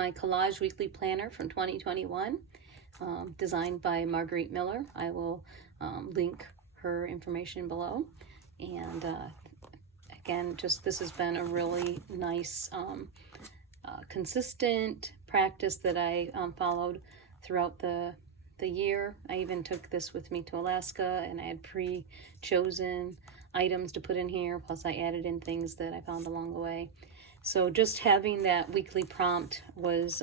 my Collage Weekly Planner from 2021, designed by Margarete Miller. I will link her information below. And again, this has been a really nice, consistent practice that I followed throughout the year. I even took this with me to Alaska, and I had pre-chosen items to put in here, plus I added in things that I found along the way. So just having that weekly prompt was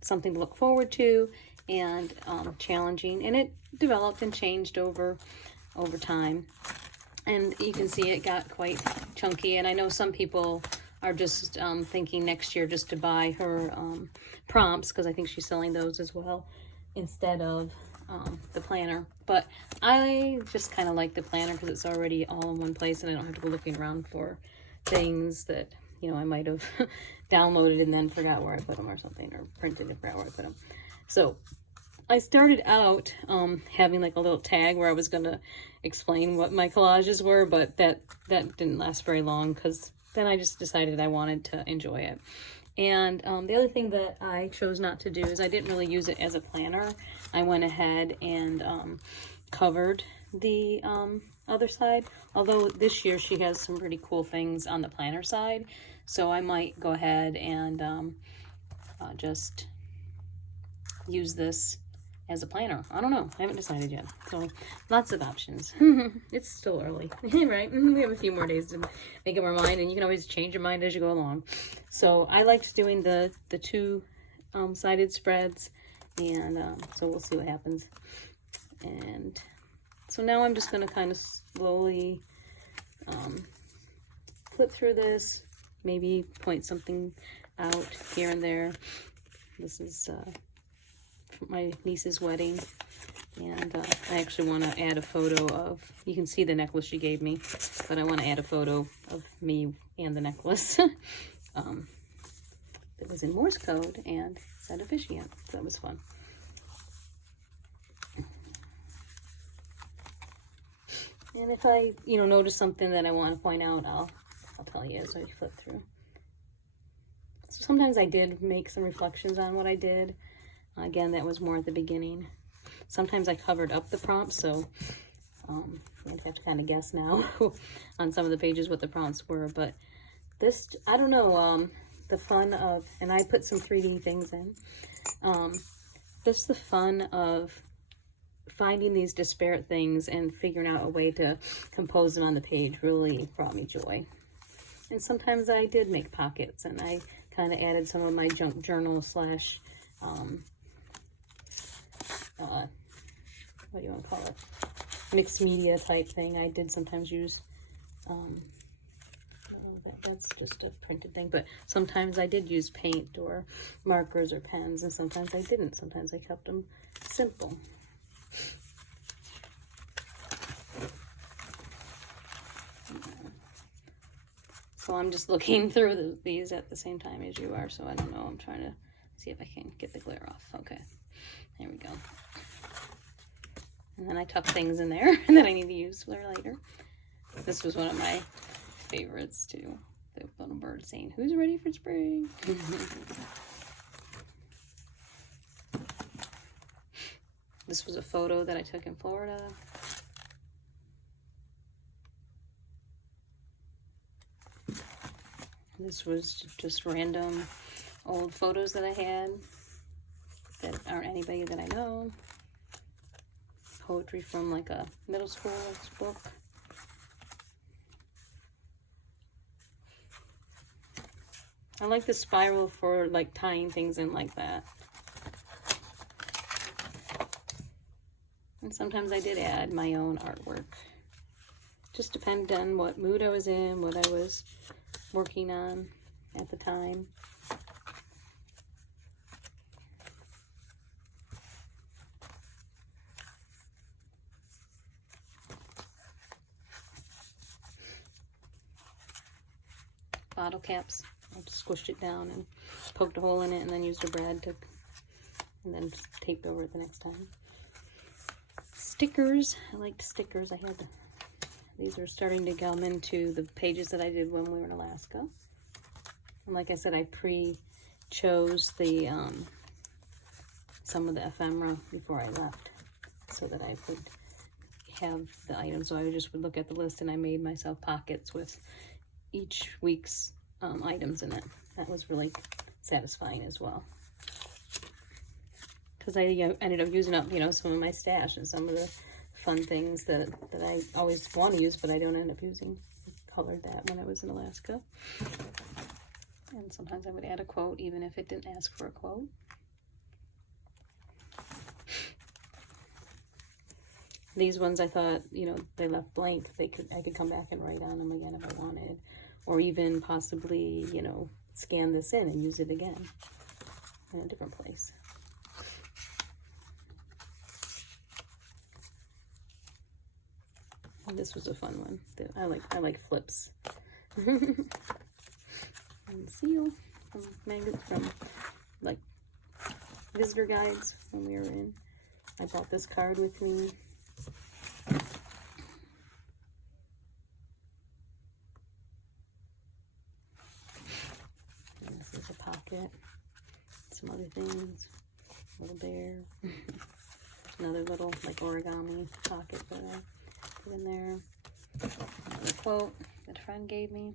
something to look forward to, and challenging, and it developed and changed over time. And you can see it got quite chunky, and I know some people are just thinking next year just to buy her prompts, because I think she's selling those as well instead of the planner. But I just kind of like the planner because it's already all in one place, and I don't have to go looking around for things that, you know, I might have downloaded and then forgot where I put them or something, or printed and forgot where I put them. So I started out having like a little tag where I was going to explain what my collages were, but that didn't last very long, because then I just decided I wanted to enjoy it. And the other thing that I chose not to do is I didn't really use it as a planner. I went ahead and covered the other side, although this year she has some pretty cool things on the planner side, so I might go ahead and just use this as a planner. I don't know. I haven't decided yet. So lots of options. It's still early, right? We have a few more days to make up our mind, and you can always change your mind as you go along. So I liked doing the two sided spreads, and so we'll see what happens. And so now I'm just going to kind of slowly flip through this, maybe point something out here and there. This is my niece's wedding, and I actually want to add a photo of, you can see the necklace she gave me, but I want to add a photo of me and the necklace. It was in Morse code and said officiant, so that was fun. And if I, notice something that I want to point out, I'll tell you as I flip through. So sometimes I did make some reflections on what I did. Again, that was more at the beginning. Sometimes I covered up the prompts, so I'd have to kind of guess now on some of the pages what the prompts were. But this, I don't know, the fun of, and I put some 3D things in, just the fun of finding these disparate things and figuring out a way to compose them on the page really brought me joy. And sometimes I did make pockets, and I kind of added some of my junk journal slash what do you want to call it, mixed media type thing. I did sometimes use that's just a printed thing, but sometimes I did use paint or markers or pens, and sometimes I didn't. Sometimes I kept them simple. So I'm just looking through these at the same time as you are, so I don't know. I'm trying to see if I can get the glare off. Okay, there we go. And then I tuck things in there that I need to use for later. This was one of my favorites too. The little bird saying, "Who's ready for spring?" This was a photo that I took in Florida. This was just random old photos that I had that aren't anybody that I know. Poetry from like a middle school book. I like the spiral for like tying things in like that. And sometimes I did add my own artwork. Just depended on what mood I was in, what I was working on at the time. Bottle caps. I just squished it down and poked a hole in it, and then used a brad to, and then just taped over it the next time. Stickers. I liked stickers. I had these are starting to come into the pages that I did when we were in Alaska. And like I said, I chose the some of the ephemera before I left so that I could have the items. So I just would look at the list, and I made myself pockets with each week's items in it. That was really satisfying as well, because I ended up using up, you know, some of my stash and some of the fun things that I always want to use, but I don't end up using. I colored that when I was in Alaska. And sometimes I would add a quote, even if it didn't ask for a quote. These ones I thought, you know, they left blank. I could come back and write on them again if I wanted. Or even possibly, you know, scan this in and use it again in a different place. And this was a fun one. I like flips. And seal from like visitor guides when we were in. I brought this card with me. And this is a pocket. Some other things. Little bear. Another little like origami pocket that I put in there. Another quote that a friend gave me.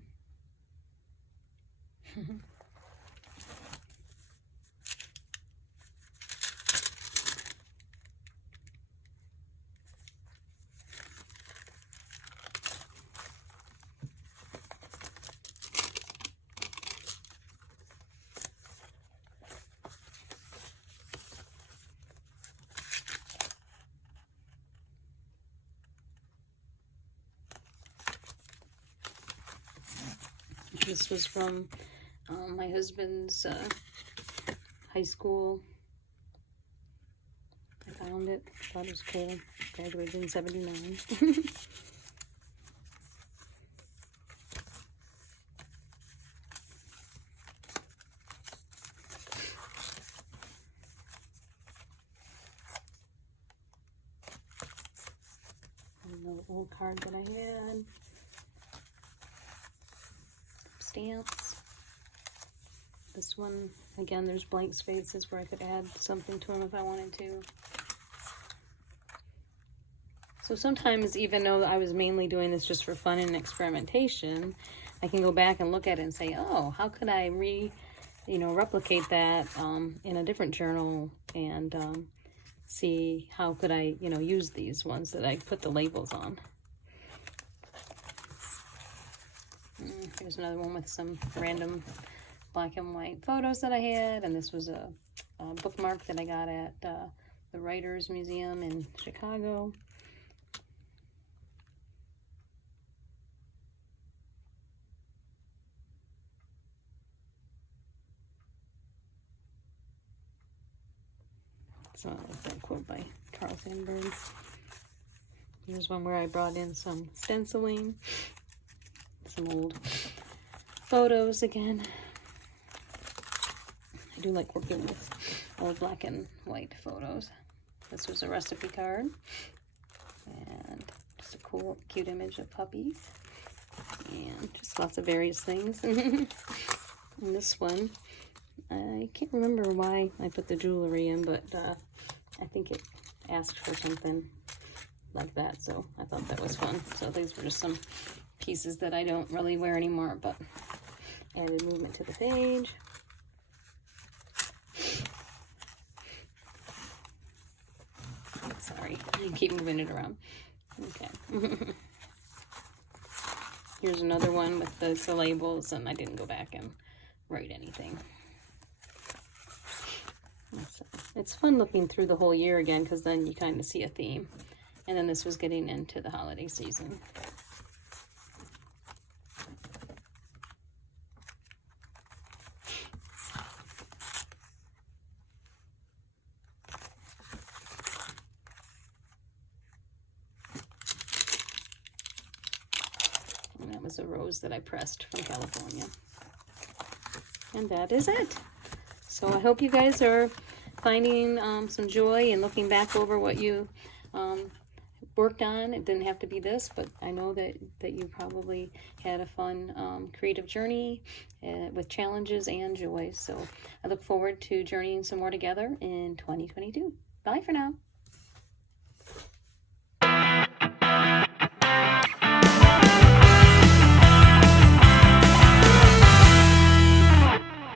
This was from my husband's high school. I found it, thought it was cool. Graduated in 79. Another old card that I had. Stamps. This one, again, there's blank spaces where I could add something to them if I wanted to. So sometimes, even though I was mainly doing this just for fun and experimentation, I can go back and look at it and say, oh, how could I replicate that in a different journal, and see how could I, use these ones that I put the labels on. Here's another one with some random black and white photos that I had, and this was a bookmark that I got at the Writers Museum in Chicago. So that quote by Carl Sandburg. Here's one where I brought in some stenciling, some old photos again. I do like working with old black and white photos. This was a recipe card, and just a cool, cute image of puppies, and just lots of various things. And this one, I can't remember why I put the jewelry in, but I think it asked for something like that, so I thought that was fun. So these were just some pieces that I don't really wear anymore, but added movement to the page. Sorry, I keep moving it around. Okay. Here's another one with the labels, and I didn't go back and write anything. So it's fun looking through the whole year again, because then you kind of see a theme. And then this was getting into the holiday season. And that was a rose that I pressed from California. And that is it. So I hope you guys are finding some joy and looking back over what you worked on. It didn't have to be this, but I know that you probably had a fun creative journey with challenges and joys. So I look forward to journeying some more together in 2022. Bye for now.